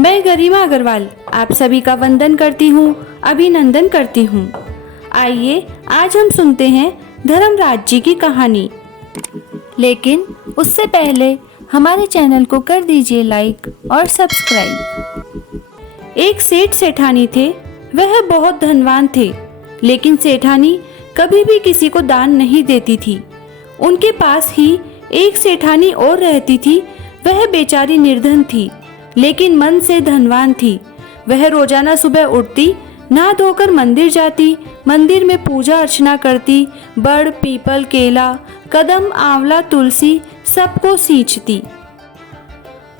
मैं गरिमा अग्रवाल आप सभी का वंदन करती हूँ, अभिनंदन करती हूँ। आइए आज हम सुनते हैं धर्मराज जी की कहानी। लेकिन उससे पहले हमारे चैनल को कर दीजिए लाइक और सब्सक्राइब। एक सेठ सेठानी थे। वह बहुत धनवान थे, लेकिन सेठानी कभी भी किसी को दान नहीं देती थी। उनके पास ही एक सेठानी और रहती थी। वह बेचारी निर्धन थी, लेकिन मन से धनवान थी। वह रोजाना सुबह उठती, नहा धोकर मंदिर जाती, मंदिर में पूजा अर्चना करती, बड़, पीपल, केला, कदम, आंवला, तुलसी सबको सींचती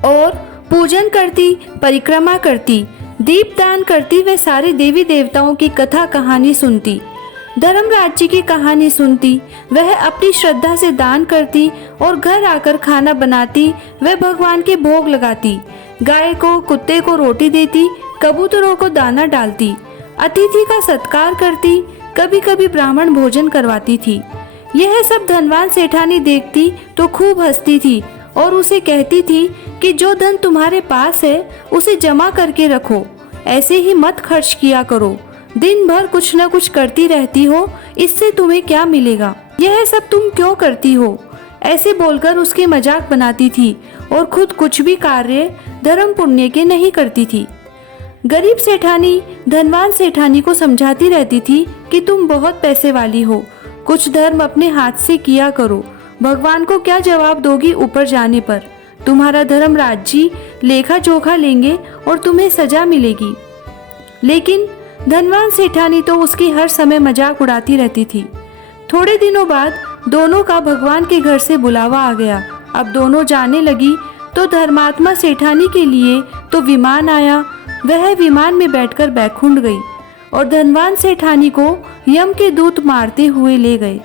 और पूजन करती, परिक्रमा करती, दीपदान करती। वे सारे देवी देवताओं की कथा कहानी सुनती, धर्मराज जी की कहानी सुनती। वह अपनी श्रद्धा से दान करती और घर आकर खाना बनाती। वह भगवान के भोग लगाती, गाय को, कुत्ते को रोटी देती, कबूतरों को दाना डालती, अतिथि का सत्कार करती, कभी कभी ब्राह्मण भोजन करवाती थी। यह सब धनवान सेठानी देखती तो खूब हंसती थी और उसे कहती थी कि जो धन तुम्हारे पास है उसे जमा करके रखो, ऐसे ही मत खर्च किया करो। दिन भर कुछ न कुछ करती रहती हो, इससे तुम्हें क्या मिलेगा? यह सब तुम क्यों करती हो? ऐसे बोलकर उसकी मजाक बनाती थी और खुद कुछ भी कार्य धर्म पुण्य के नहीं करती थी। गरीब सेठानी धनवान सेठानी को समझाती रहती थी कि तुम बहुत पैसे वाली हो, कुछ धर्म अपने हाथ से किया करो। भगवान को क्या जवाब दोगी ऊपर जाने पर? तुम्हारा धर्मराज जी लेखा जोखा लेंगे और तुम्हें सजा मिलेगी। लेकिन धनवान सेठानी तो उसकी हर समय मजाक उड़ाती रहती थी। थोड़े दिनों बाद दोनों का भगवान के घर से बुलावा आ गया। अब दोनों जाने लगी तो धर्मात्मा सेठानी के लिए तो विमान आया। वह विमान में बैठकर बैकुंठ गई और धनवान सेठानी को यम के दूत मारते हुए ले गए।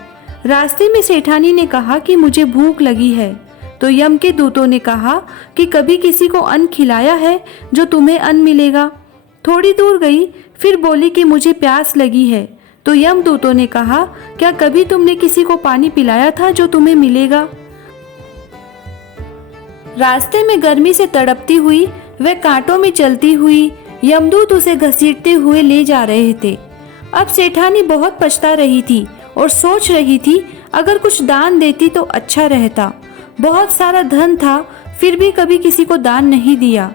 रास्ते में सेठानी ने कहा कि मुझे भूख लगी है, तो यम के दूतों ने कहा कि कभी किसी को अन्न खिलाया है जो तुम्हें अन्न मिलेगा? थोड़ी दूर गई, फिर बोली कि मुझे प्यास लगी है, तो यम दूतों ने कहा क्या कभी तुमने किसी को पानी पिलाया था जो तुम्हें मिलेगा? रास्ते में गर्मी से तड़पती हुई वह कांटों में चलती हुई यमदूत उसे घसीटते हुए ले जा रहे थे। अब सेठानी बहुत पछता रही थी और सोच रही थी अगर कुछ दान देती तो अच्छा रहता। बहुत सारा धन था, फिर भी कभी किसी को दान नहीं दिया।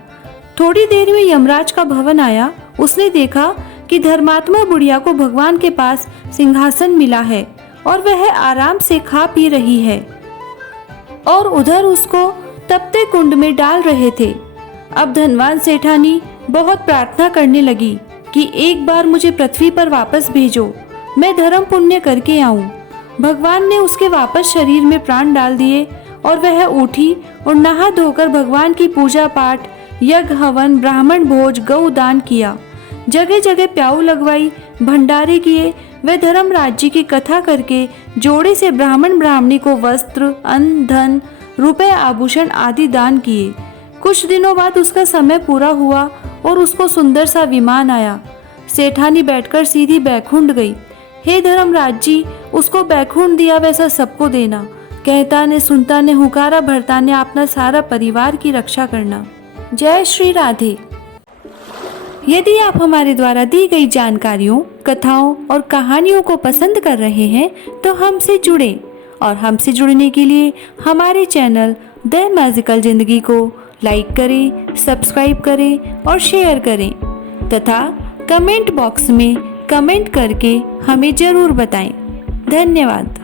थोड़ी देर में यमराज का भवन आया। उसने देखा कि धर्मात्मा बुढ़िया को भगवान के पास सिंहासन मिला है और वह आराम से खा पी रही है और उधर उसको तपते कुंड में डाल रहे थे। अब धनवान सेठानी बहुत प्रार्थना करने लगी कि एक बार मुझे पृथ्वी पर वापस भेजो, मैं धर्म पुण्य करके आऊं। भगवान ने उसके वापस शरीर में प्राण डाल दिए और वह उठी और नहा धोकर भगवान की पूजा पाठ, यज्ञ, हवन, ब्राह्मण भोज, गौ दान किया। जगह जगह प्याऊ लगवाई, भंडारे किए। वह धर्मराज जी की कथा करके जोड़े से ब्राह्मण ब्राह्मणी को वस्त्र, अन्न, धन, रुपए, आभूषण आदि दान किए। कुछ दिनों बाद उसका समय पूरा हुआ और उसको सुंदर सा विमान आया। सेठानी बैठकर सीधी बैकुंठ गई। हे धर्मराज जी, उसको बैकुंठ दिया वैसा सबको देना। कहता ने, सुनता ने, हुकारा भरता ने अपना सारा परिवार की रक्षा करना। जय श्री राधे। यदि आप हमारे द्वारा दी गई जानकारियों, कथाओं और कहानियों को पसंद कर रहे हैं तो हमसे जुड़ें और हमसे जुड़ने के लिए हमारे चैनल द मैजिकल जिंदगी को लाइक करें, सब्सक्राइब करें और शेयर करें तथा कमेंट बॉक्स में कमेंट करके हमें ज़रूर बताएं। धन्यवाद।